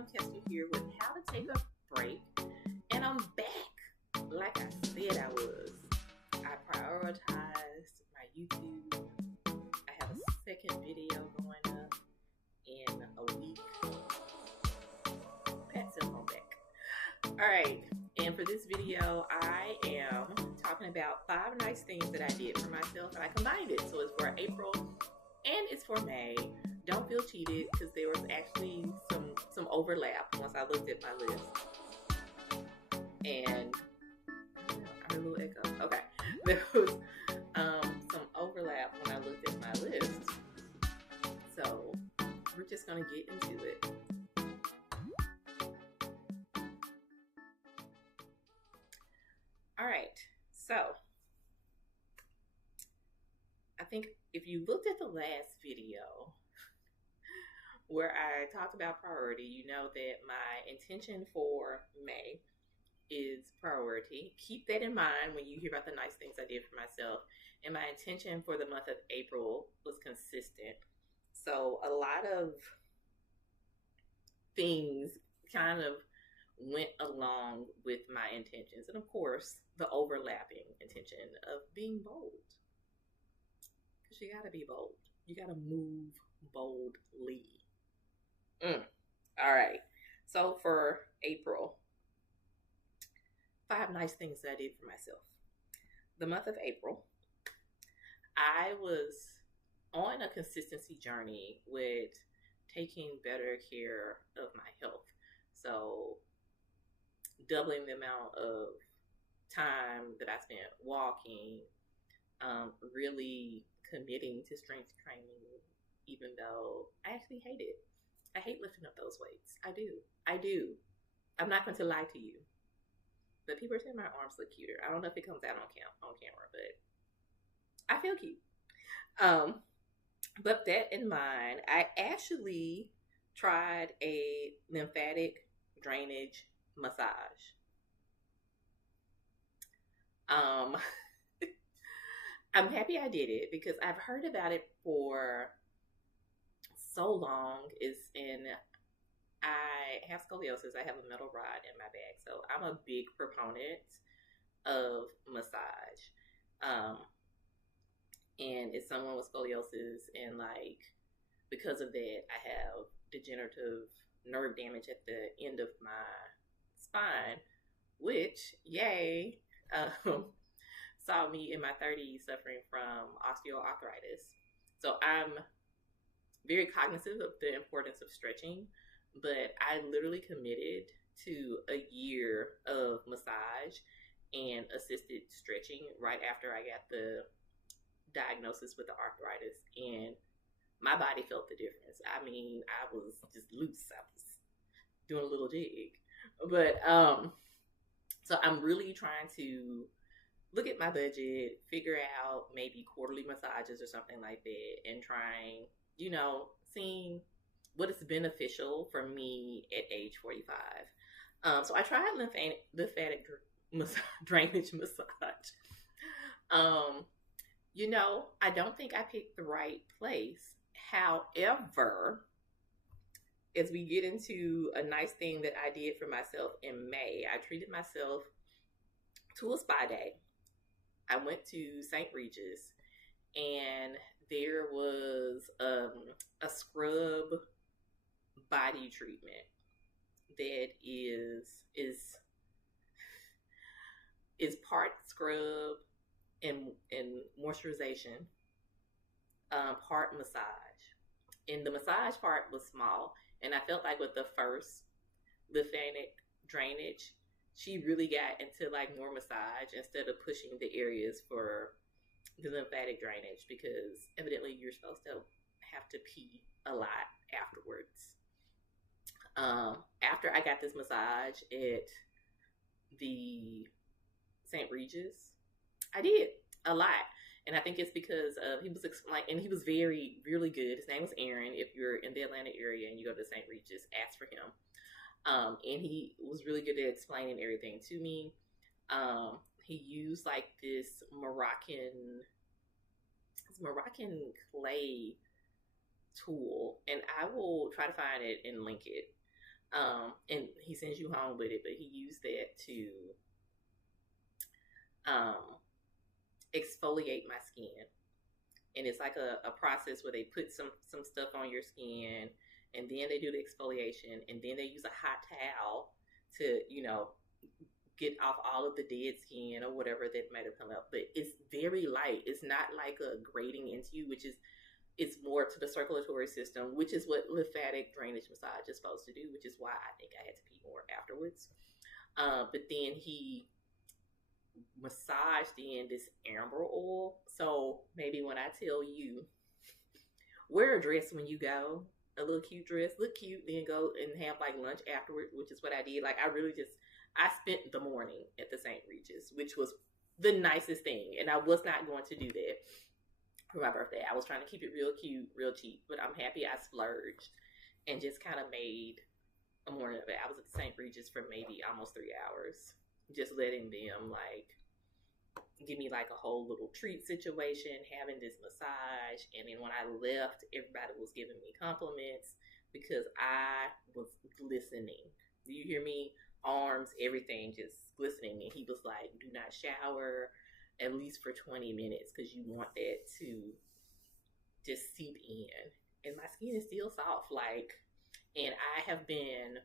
Kim Kester here with how to take a break. And I'm back like I said I was. I prioritized my YouTube. I have a second video going up in a week. Pat says I'm back. Alright, and for this video, I am talking about 5 nice things that I did for myself, and I combined it. So it's for April and it's for May. Don't feel cheated because there was actually some overlap once I looked at my list. And I heard a little echo. Okay. There was some overlap when I looked at my list. So we're just gonna get into it. Alright, so I think if you looked at the last video where I talked about priority, you know that my intention for May is priority. Keep that in mind when you hear about the nice things I did for myself. And my intention for the month of April was consistent. So a lot of things kind of went along with my intentions. And of course, the overlapping intention of being bold. Because you gotta be bold. You gotta move boldly. All right. So for April, 5 nice things that I did for myself. The month of April, I was on a consistency journey with taking better care of my health. So doubling the amount of time that I spent walking, really committing to strength training, even though I actually hate it. I hate lifting up those weights. I do. I'm not going to lie to you. But people are saying my arms look cuter. I don't know if it comes out on camera, but I feel cute. But that in mind, I actually tried a lymphatic drainage massage. I'm happy I did it because I've heard about it for so long. I have scoliosis. I have a metal rod in my back, so I'm a big proponent of massage. And as someone with scoliosis, and because of that, I have degenerative nerve damage at the end of my spine, which saw me in my 30s suffering from osteoarthritis. So I'm very cognizant of the importance of stretching, but I literally committed to a year of massage and assisted stretching right after I got the diagnosis with the arthritis, and my body felt the difference. I mean, I was just loose. I was doing a little jig. But so I'm really trying to look at my budget, figure out maybe quarterly massages or something like that, and trying, seeing what is beneficial for me at age 45. So I tried lymphatic drainage massage. I don't think I picked the right place. However, as we get into a nice thing that I did for myself in May, I treated myself to a spa day. I went to St. Regis, and there was a scrub body treatment that is part scrub and moisturization, part massage. And the massage part was small, and I felt like with the first lymphatic drainage, she really got into more massage instead of pushing the areas for the lymphatic drainage, because evidently you're supposed to have to pee a lot afterwards. After I got this massage at the St. Regis, I did a lot. And I think it's because he was and he was really good. His name was Aaron. If you're in the Atlanta area and you go to St. Regis, ask for him. And he was really good at explaining everything to me. He used this Moroccan clay tool, and I will try to find it and link it. And he sends you home with it, but he used that to um, exfoliate my skin. And it's like a process where they put some stuff on your skin, and then they do the exfoliation, and then they use a hot towel to, get off all of the dead skin or whatever that might have come up. But it's very light. It's not like a grating into you, which is, it's more to the circulatory system, which is what lymphatic drainage massage is supposed to do, which is why I think I had to pee more afterwards. But then he massaged in this amber oil. So maybe when I tell you, wear a dress when you go, a little cute dress, look cute, then go and have like lunch afterwards, which is what I did. Like I spent the morning at the St. Regis, which was the nicest thing. And I was not going to do that for my birthday. I was trying to keep it real cute, real cheap, but I'm happy I splurged and just kind of made a morning of it. I was at the St. Regis for maybe almost 3 hours, just letting them like give me like a whole little treat situation, having this massage. And then when I left, everybody was giving me compliments because I was glistening. Do you hear me? Arms, everything just glistening. And he was like, do not shower at least for 20 minutes because you want that to just seep in. And my skin is still soft. And I have been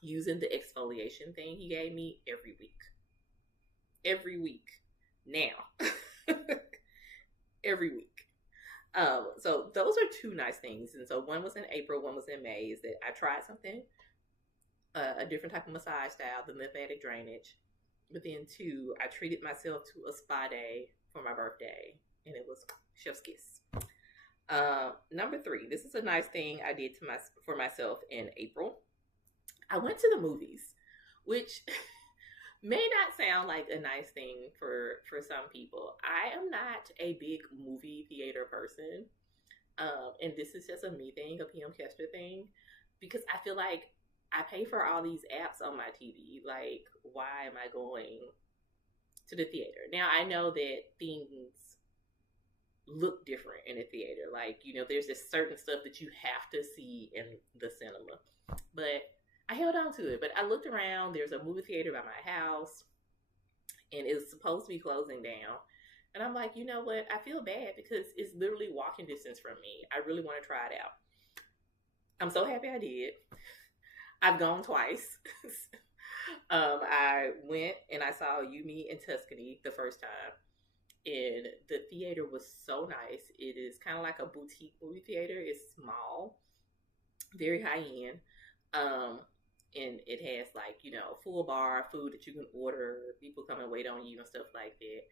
using the exfoliation thing he gave me every week. Every week. Now. Every week. So those are two nice things. And so one was in April, one was in May, is that I tried something, a different type of massage style, the lymphatic drainage. But then two, I treated myself to a spa day for my birthday, and it was chef's kiss. Number three, this is a nice thing I did for myself in April. I went to the movies, which may not sound like a nice thing for some people. I am not a big movie theater person. And this is just a me thing, a PM Kester thing, because I feel like I pay for all these apps on my TV. Like, why am I going to the theater? Now, I know that things look different in a theater. Like, there's just certain stuff that you have to see in the cinema. But I held on to it. But I looked around. There's a movie theater by my house, and it's supposed to be closing down. And I'm like, you know what? I feel bad because it's literally walking distance from me. I really want to try it out. I'm so happy I did. I've gone twice. I went and I saw You, Me, and Tuscany the first time. And the theater was so nice. It is kind of like a boutique movie theater. It's small, very high end. And it has like, full bar food that you can order. People come and wait on you and stuff like that.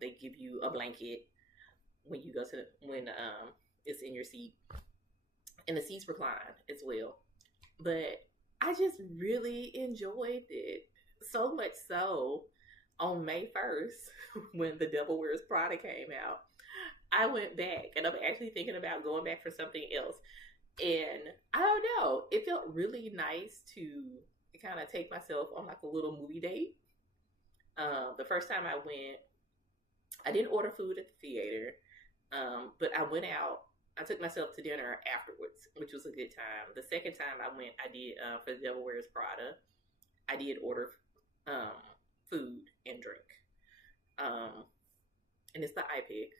They give you a blanket when you go when it's in your seat. And the seats recline as well. But I just really enjoyed it. So much so, on May 1st, when The Devil Wears Prada came out, I went back. And I'm actually thinking about going back for something else. And I don't know, it felt really nice to kind of take myself on like a little movie date. The first time I went, I didn't order food at the theater, but I went out. I took myself to dinner afterwards, which was a good time. The second time I went, I did, for The Devil Wears Prada, I did order food and drink. And it's the iPick.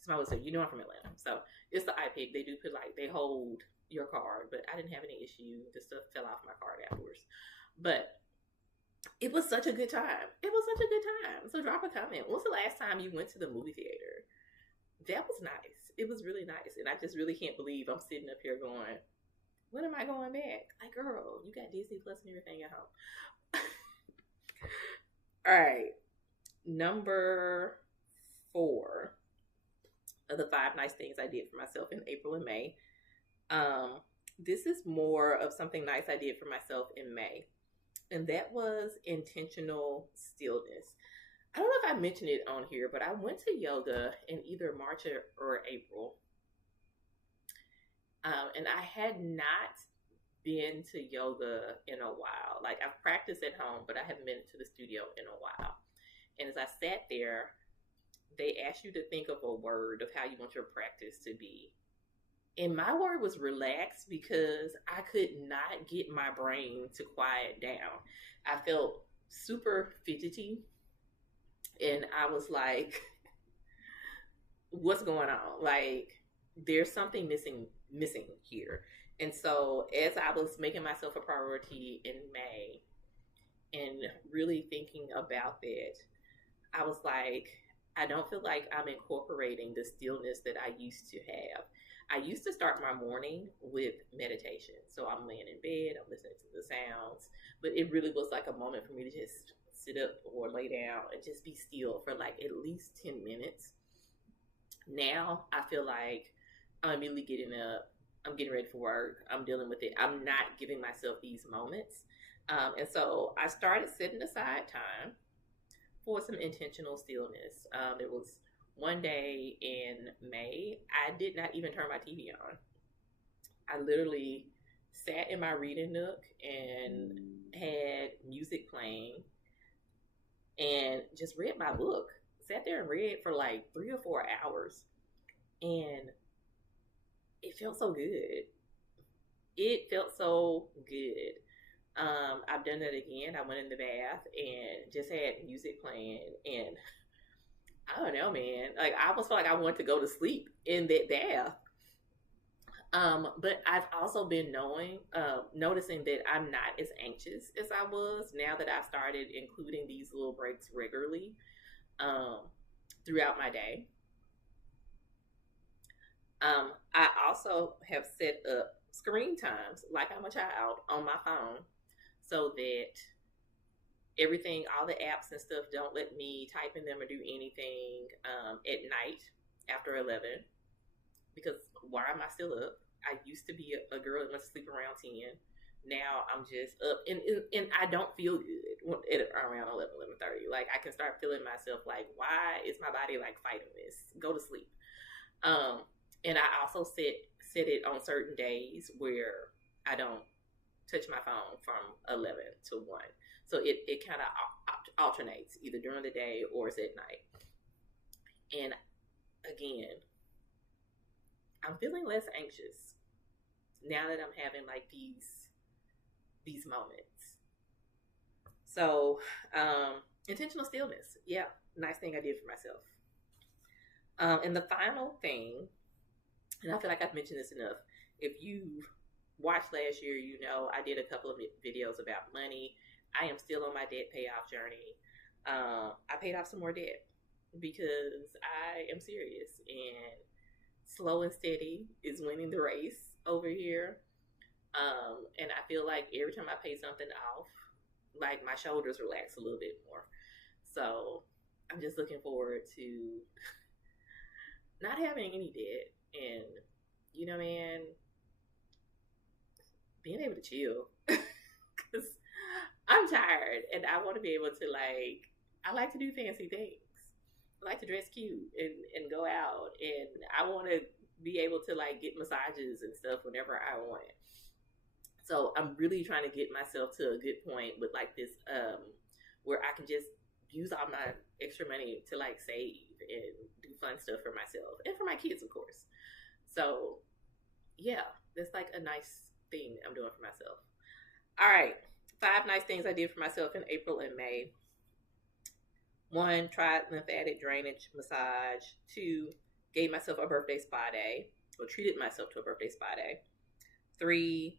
Somebody would say, I'm from Atlanta. So it's the iPick. They do put they hold your card, but I didn't have any issue. The stuff fell off my card afterwards. But it was such a good time. It was such a good time. So drop a comment. When's the last time you went to the movie theater? That was nice. It was really nice. And I just really can't believe I'm sitting up here going, when am I going back? Like, girl, you got Disney Plus and everything at home. All right. Number 4 of the 5 nice things I did for myself in April and May. This is more of something nice I did for myself in May. And that was intentional stillness. I don't know if I mentioned it on here, but I went to yoga in either March or April. And I had not been to yoga in a while. Like, I've practiced at home, but I haven't been to the studio in a while. And as I sat there, they asked you to think of a word of how you want your practice to be. And my word was relax because I could not get my brain to quiet down. I felt super fidgety, and I was like, what's going on? Like, there's something missing here. And so as I was making myself a priority in May and really thinking about that, I was like, I don't feel like I'm incorporating the stillness that I used to have. I used to start my morning with meditation. So I'm laying in bed, I'm listening to the sounds, but it really was like a moment for me to just sit up or lay down and just be still for like at least 10 minutes. Now I feel like I'm immediately getting up, I'm getting ready for work, I'm dealing with it. I'm not giving myself these moments. And so I started setting aside time for some intentional stillness. It was one day in May, I did not even turn my TV on. I literally sat in my reading nook and had music playing and just read my book. Sat there and read for like 3 or 4 hours. And it felt so good. It felt so good. I've done that again. I went in the bath and just had music playing, and I don't know, man. Like I almost felt like I wanted to go to sleep in that bath. But I've also been noticing that I'm not as anxious as I was now that I've started including these little breaks regularly um, throughout my day. I also have set up screen times like I'm a child on my phone so that everything, all the apps and stuff, don't let me type in them or do anything at night after 11. Because why am I still up? I used to be a girl that went to sleep around 10. Now I'm just up, and I don't feel good at around 11:30. Like I can start feeling myself like, why is my body like fighting this? Go to sleep. And I also set it on certain days where I don't touch my phone from 11 to 1. So it kind of alternates either during the day or it's at night. And again, I'm feeling less anxious now that I'm having like these moments. So intentional stillness, yeah, nice thing I did for myself. And the final thing, and I feel like I've mentioned this enough. If you watched last year, you know I did a couple of videos about money. I am still on my debt payoff journey. I paid off some more debt because I am serious, and slow and steady is winning the race over here. And I feel like every time I pay something off, like my shoulders relax a little bit more. So I'm just looking forward to not having any debt and, you know, man, being able to chill. Because I'm tired and I want to be able to, like, I like to do fancy things. I like to dress cute and go out. And I want to be able to, like, get massages and stuff whenever I want. So I'm really trying to get myself to a good point with, like, this, where I can just use all my extra money to, like, save and do fun stuff for myself and for my kids, of course. So, yeah, that's, like, a nice thing I'm doing for myself. All right, 5 nice things I did for myself in April and May. 1, tried lymphatic drainage massage. 2, gave myself a birthday spa day, or treated myself to a birthday spa day. 3,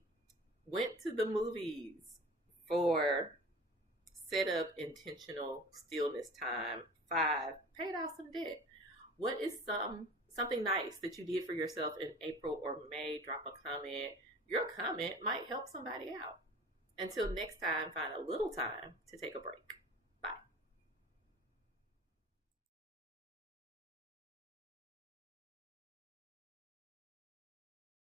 went to the movies. 4, set up intentional stillness time. 5, paid off some debt. What is something nice that you did for yourself in April or May? Drop a comment. Your comment might help somebody out. Until next time, find a little time to take a break.